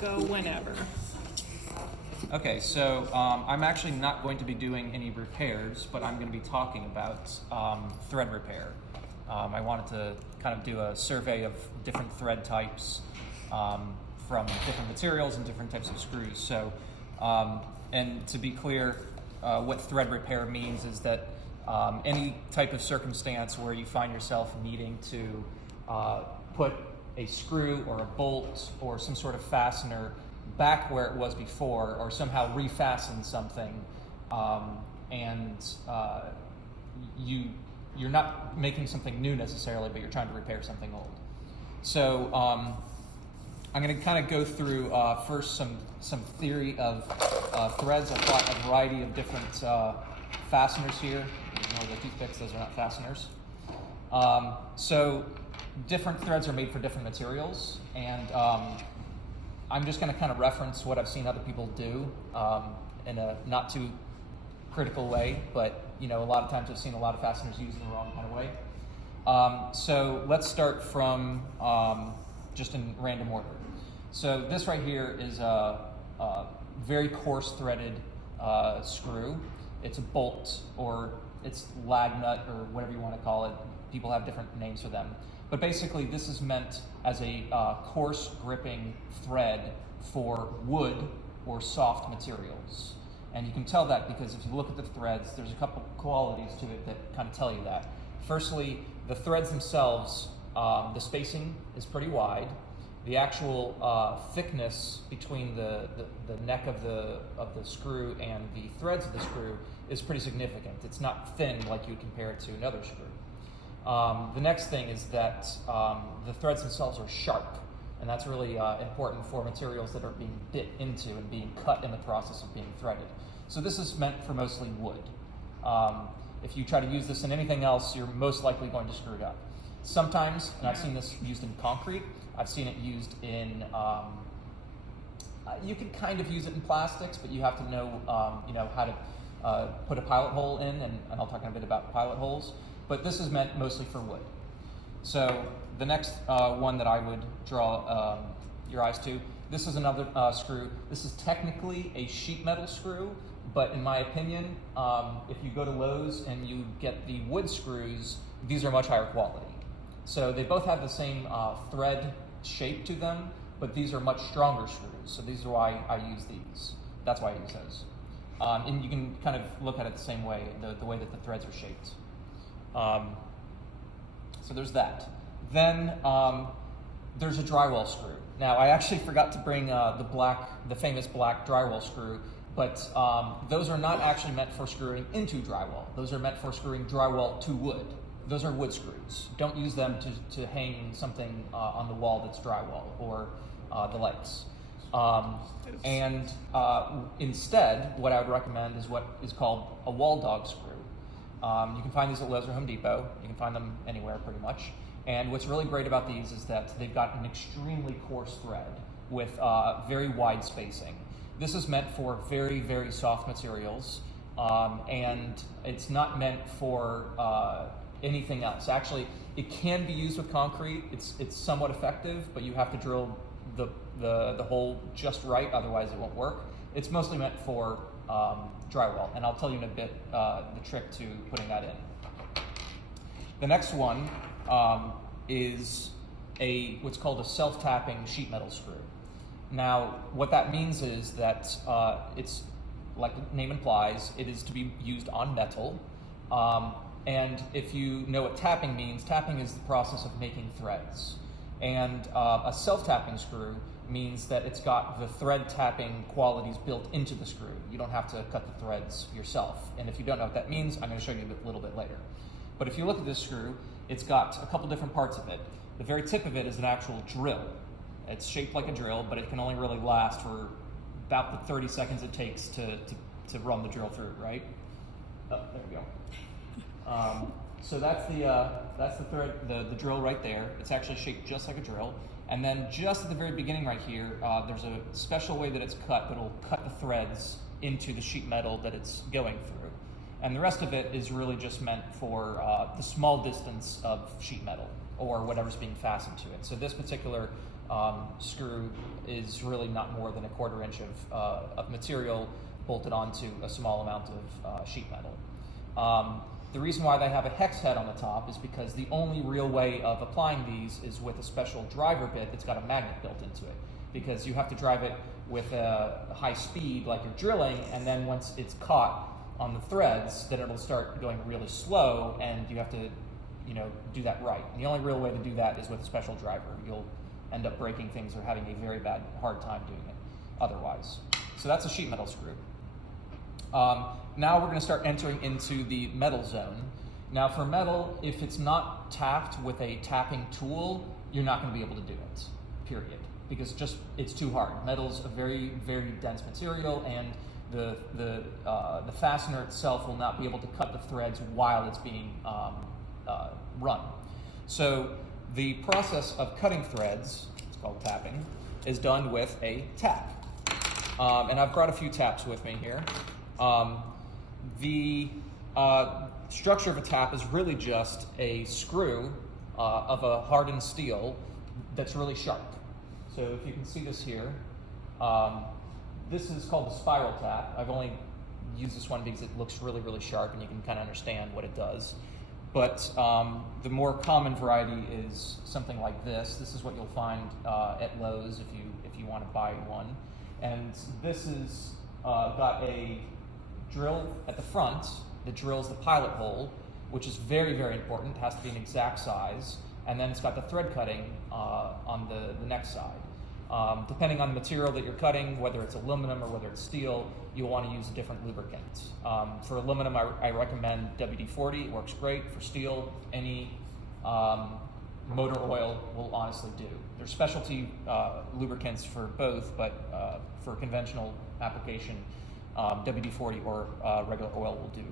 go whenever. Okay, so I'm actually not going to be doing any repairs, but I'm going to be talking about thread repair. I wanted to kind of do a survey of different thread types from different materials and different types of screws. So, and to be clear, what thread repair means is that any type of circumstance where you find yourself needing to put a screw or a bolt or some sort of fastener back where it was before, or somehow refasten something, and you're not making something new necessarily, but you're trying to repair something old. So I'm going to kind of go through first some theory of threads. I've got a variety of different fasteners here. Ignore the toothpicks; those are not fasteners. So different threads are made for different materials, and I'm just going to kind of reference what I've seen other people do in a not too critical way, but a lot of times I've seen a lot of fasteners used in the wrong kind of way. So let's start from just in random order. So this right here is a very coarse threaded screw. It's a bolt, or it's lag nut, or whatever you want to call it. People have different names for them. But basically, this is meant as a coarse gripping thread for wood or soft materials. And you can tell that because if you look at the threads, there's a couple qualities to it that kind of tell you that. Firstly, the threads themselves, the spacing is pretty wide. The actual thickness between the neck of the screw and the threads of the screw is pretty significant. It's not thin like you would compare it to another screw. The next thing is that the threads themselves are sharp, and that's really important for materials that are being bit into and being cut in the process of being threaded. So this is meant for mostly wood. If you try to use this in anything else, you're most likely going to screw it up. Sometimes, and I've seen this used in concrete, I've seen it used in, you can kind of use it in plastics, but you have to know, how to put a pilot hole in, and I'll talk a bit about pilot holes. But this is meant mostly for wood. So the next one that I would draw your eyes to, this is another screw. This is technically a sheet metal screw, but in my opinion, if you go to Lowe's and you get the wood screws, these are much higher quality. So they both have the same thread shape to them, but these are much stronger screws. So these are why I use these. That's why I use those. And you can kind of look at it the same way, the way that the threads are shaped. So there's that. Then there's a drywall screw. Now I actually forgot to bring the famous black drywall screw, but those are not actually meant for screwing into drywall. Those are meant for screwing drywall to wood. Those are wood screws. Don't use them to hang something on the wall that's drywall or the legs. And instead, what I would recommend is what is called a Walldog Screw. You can find these at Lowe's or Home Depot. You can find them anywhere pretty much. And what's really great about these is that they've got an extremely coarse thread with very wide spacing. This is meant for very, very soft materials, and it's not meant for anything else. Actually, it can be used with concrete. It's somewhat effective, but you have to drill the hole just right, otherwise it won't work. It's mostly meant for drywall, and I'll tell you in a bit the trick to putting that in. The next one is what's called a self-tapping sheet metal screw. Now, what that means is that it's, like the name implies, it is to be used on metal. And if you know what tapping means, tapping is the process of making threads. And a self-tapping screw means that it's got the thread tapping qualities built into the screw. You don't have to cut the threads yourself. And if you don't know what that means, I'm going to show you a little bit later. But if you look at this screw, it's got a couple different parts of it. The very tip of it is an actual drill. It's shaped like a drill, but it can only really last for about the 30 seconds it takes to run the drill through, right? Oh, there we go. So that's the thread, the drill right there. It's actually shaped just like a drill. And then just at the very beginning right here, there's a special way that it's cut that'll cut the threads into the sheet metal that it's going through. And the rest of it is really just meant for the small distance of sheet metal or whatever's being fastened to it. So this particular screw is really not more than a 1/4 inch of material bolted onto a small amount of sheet metal. The reason why they have a hex head on the top is because the only real way of applying these is with a special driver bit that's got a magnet built into it, because you have to drive it with a high speed like you're drilling, and then once it's caught on the threads, then it'll start going really slow, and you have to do that right. And the only real way to do that is with a special driver. You'll end up breaking things or having a very hard time doing it otherwise. So that's a sheet metal screw. Now we're going to start entering into the metal zone. Now for metal, if it's not tapped with a tapping tool, you're not going to be able to do it, period. Because it's too hard. Metal's a very, very dense material, and the fastener itself will not be able to cut the threads while it's being run. So the process of cutting threads, it's called tapping, is done with a tap. And I've brought a few taps with me here. The structure of a tap is really just a screw of a hardened steel that's really sharp. So if you can see this here, this is called a spiral tap. I've only used this one because it looks really, really sharp and you can kind of understand what it does. But the more common variety is something like this. This is what you'll find at Lowe's if you want to buy one. And this is got a drill at the front that drills the pilot hole, which is very, very important. It has to be an exact size. And then it's got the thread cutting on the next side. Depending on the material that you're cutting, whether it's aluminum or whether it's steel, you'll want to use a different lubricant. For aluminum, I recommend WD-40. It works great. For steel, any motor oil will honestly do. There's specialty lubricants for both, but for conventional application, WD-40 or regular oil will do.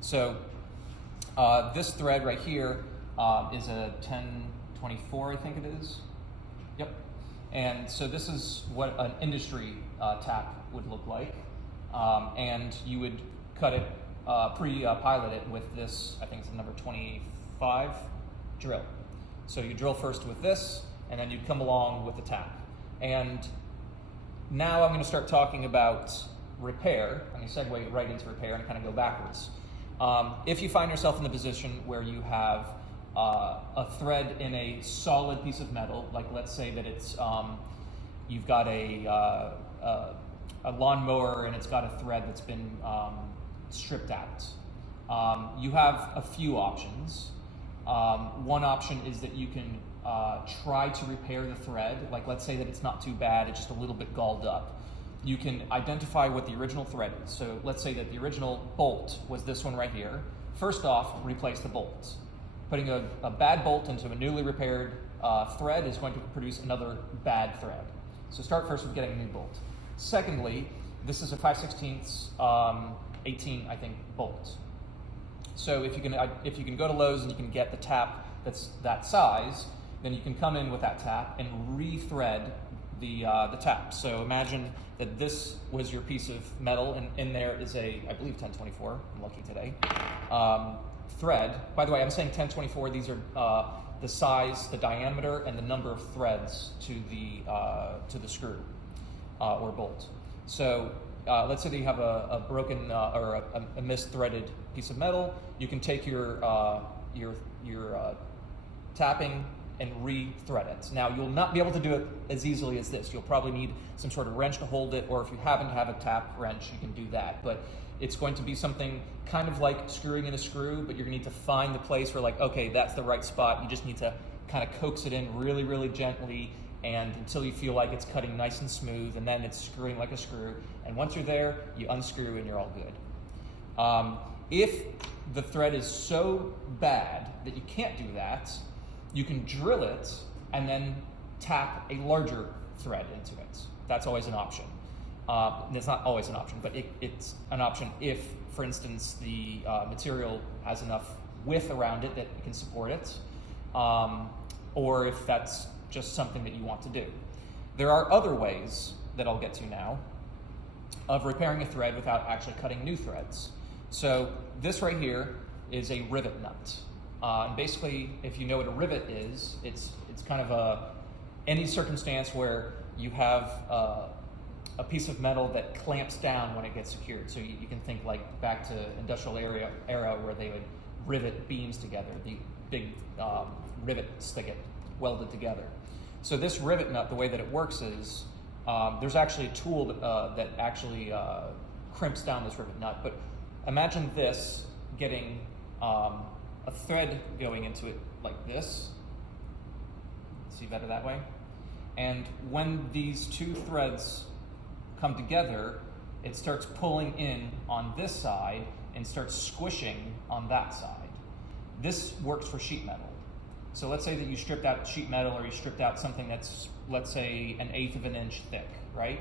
So this thread right here is a 1024, I think it is. Yep. And so this is what an industry tap would look like. And you would cut it, pre-pilot it with this, I think it's a number 25 drill. So you drill first with this, and then you come along with the tap. And now I'm going to start talking about repair. I'm going to segue right into repair and kind of go backwards. If you find yourself in the position where you have a thread in a solid piece of metal, like let's say that it's you've got a lawnmower and it's got a thread that's been stripped out. You have a few options. One option is that you can try to repair the thread. Like let's say that it's not too bad, it's just a little bit galled up. You can identify what the original thread is. So let's say that the original bolt was this one right here. First off, replace the bolt. Putting a bad bolt into a newly repaired thread is going to produce another bad thread. So start first with getting a new bolt. Secondly, this is a 5/16 18, I think, bolt. So if you can go to Lowe's and you can get the tap that's that size, then you can come in with that tap and re-thread the tap. So imagine that this was your piece of metal, and in there is a, I believe 1024, I'm lucky today, thread. By the way, I'm saying 1024, these are the size, the diameter, and the number of threads to the screw or bolt. So let's say that you have a broken or a misthreaded piece of metal. You can take your tapping and re-thread it. Now, you'll not be able to do it as easily as this. You'll probably need some sort of wrench to hold it, or if you happen to have a tap wrench, you can do that. But it's going to be something kind of like screwing in a screw, but you're gonna need to find the place where, like, okay, that's the right spot. You just need to kind of coax it in really, really gently, and until you feel like it's cutting nice and smooth, and then it's screwing like a screw. And once you're there, you unscrew and you're all good. If the thread is so bad that you can't do that, you can drill it and then tap a larger thread into it. That's always an option. It's not always an option, but it's an option if, for instance, the material has enough width around it that it can support it, or if that's just something that you want to do. There are other ways that I'll get to now of repairing a thread without actually cutting new threads. So this right here is a rivet nut. And basically, if you know what a rivet is, it's kind of any circumstance where you have a piece of metal that clamps down when it gets secured. So you can think like back to industrial era where they would rivet beams together, the big rivet stick it welded together. So this rivet nut, the way that it works is there's actually a tool that actually crimps down this rivet nut. But imagine this getting a thread going into it like this. See better that way? And when these two threads come together, it starts pulling in on this side and starts squishing on that side. This works for sheet metal. So let's say that you stripped out sheet metal, or you stripped out something that's, let's say, 1/8 of an inch thick, right?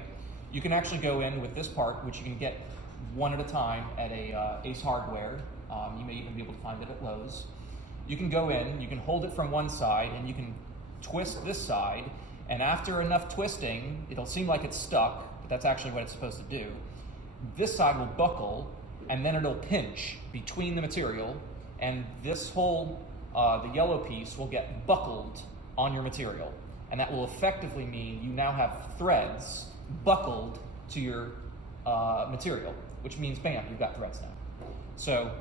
You can actually go in with this part, which you can get one at a time at a Ace Hardware. You may even be able to find it at Lowe's. You can go in, you can hold it from one side, and you can twist this side, and after enough twisting, it'll seem like it's stuck, but that's actually what it's supposed to do. This side will buckle, and then it'll pinch between the material, and this whole, the yellow piece will get buckled on your material. And that will effectively mean you now have threads buckled to your material, which means bam, you've got threads now. So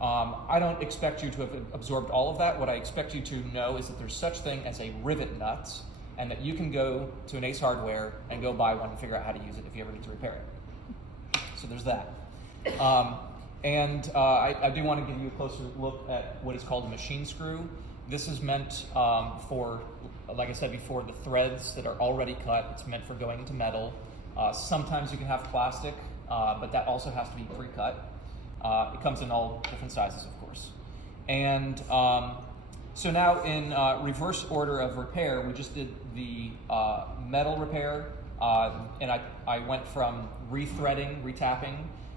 I don't expect you to have absorbed all of that. What I expect you to know is that there's such thing as a rivet nut, and that you can go to an Ace Hardware and go buy one and figure out how to use it if you ever need to repair it. So there's that. I do want to give you a closer look at what is called a machine screw. This is meant for, like I said before, the threads that are already cut. It's meant for going into metal. Sometimes you can have plastic, but that also has to be pre-cut. It comes in all different sizes, of course. And so now in reverse order of repair, we just did the metal repair, and I went from rethreading, retapping,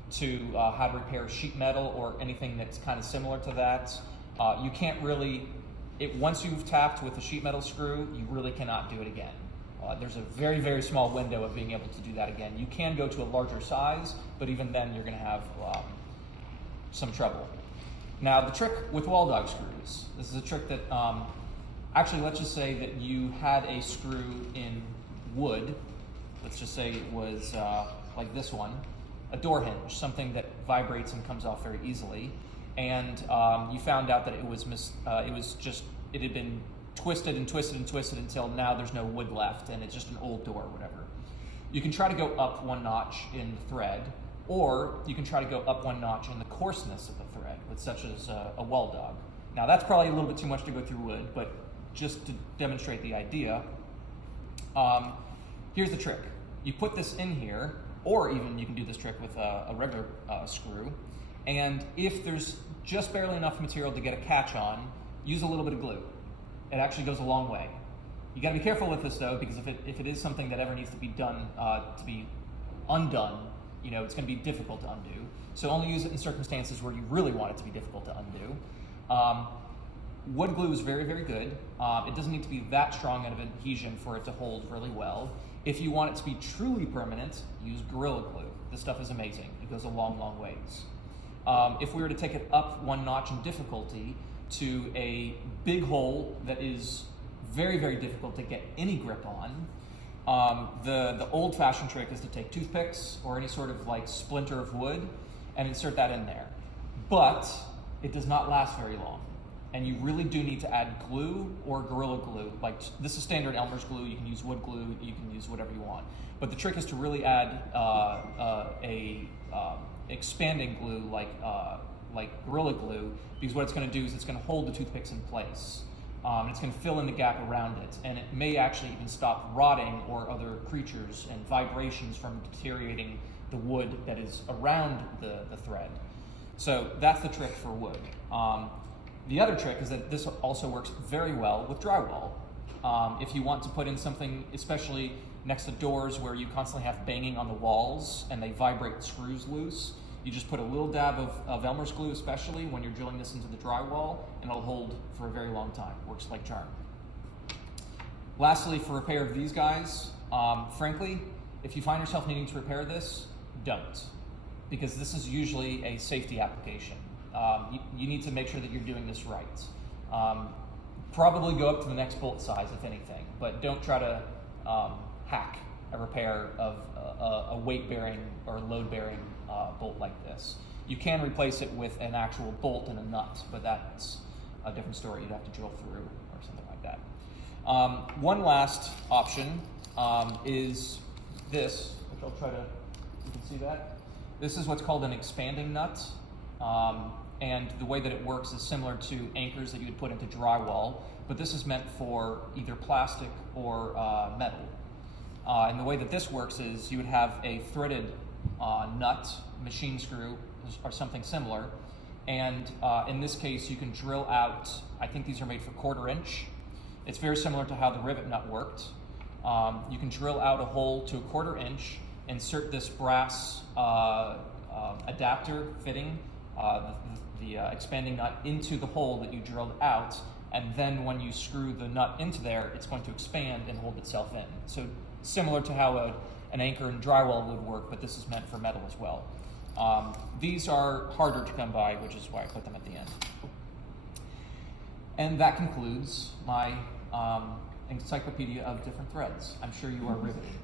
to how to repair sheet metal or anything that's kind of similar to that. You can't really, once you've tapped with a sheet metal screw, you really cannot do it again. There's a very, very small window of being able to do that again. You can go to a larger size, but even then you're going to have some trouble. Now the trick with Walldog screws, this is a trick that, actually let's just say that you had a screw in wood. Let's just say it was like this one, a door hinge, something that vibrates and comes off very easily. And you found out that it had been twisted and twisted and twisted until now there's no wood left and it's just an old door or whatever. You can try to go up one notch in the thread, or you can try to go up one notch in the coarseness of the thread, with such as a Walldog. Now that's probably a little bit too much to go through wood, but just to demonstrate the idea, here's the trick. You put this in here, or even you can do this trick with a regular screw, and if there's just barely enough material to get a catch on, use a little bit of glue. It actually goes a long way. You gotta be careful with this though, because if it is something that ever needs to be done, to be undone, it's gonna be difficult to undo. So only use it in circumstances where you really want it to be difficult to undo. Wood glue is very, very good. It doesn't need to be that strong of an adhesion for it to hold really well. If you want it to be truly permanent, use Gorilla Glue. This stuff is amazing. It goes a long, long ways. If we were to take it up one notch in difficulty to a big hole that is very, very difficult to get any grip on, the old-fashioned trick is to take toothpicks or any sort of like splinter of wood and insert that in there. But it does not last very long. And you really do need to add glue or Gorilla Glue. Like this is standard Elmer's glue. You can use wood glue. You can use whatever you want. But the trick is to really add expanding glue like Gorilla Glue, because what it's going to do is it's going to hold the toothpicks in place. It's going to fill in the gap around it, and it may actually even stop rotting or other creatures and vibrations from deteriorating the wood that is around the thread. So that's the trick for wood. The other trick is that this also works very well with drywall. If you want to put in something, especially next to doors where you constantly have banging on the walls and they vibrate screws loose, you just put a little dab of Elmer's glue, especially when you're drilling this into the drywall, and it'll hold for a very long time. Works like charm. Lastly, for repair of these guys, frankly, if you find yourself needing to repair this, don't. Because this is usually a safety application. You need to make sure that you're doing this right. Probably go up to the next bolt size, if anything, but don't try to hack a repair of a weight-bearing or load-bearing bolt like this. You can replace it with an actual bolt and a nut, but that's a different story. You'd have to drill through or something like that. One last option is this, which I'll try to, you can see that. This is what's called an expanding nut, and the way that it works is similar to anchors that you would put into drywall, but this is meant for either plastic or metal. And the way that this works is you would have a threaded nut, machine screw, or something similar, and in this case you can drill out, I think these are made for 1/4 inch. It's very similar to how the rivet nut worked. You can drill out a hole to 1/4 inch, insert this brass adapter fitting, the expanding nut into the hole that you drilled out, and then when you screw the nut into there, it's going to expand and hold itself in. So similar to how an anchor in drywall would work, but this is meant for metal as well. These are harder to come by, which is why I put them at the end. And that concludes my encyclopedia of different threads. I'm sure you are riveted.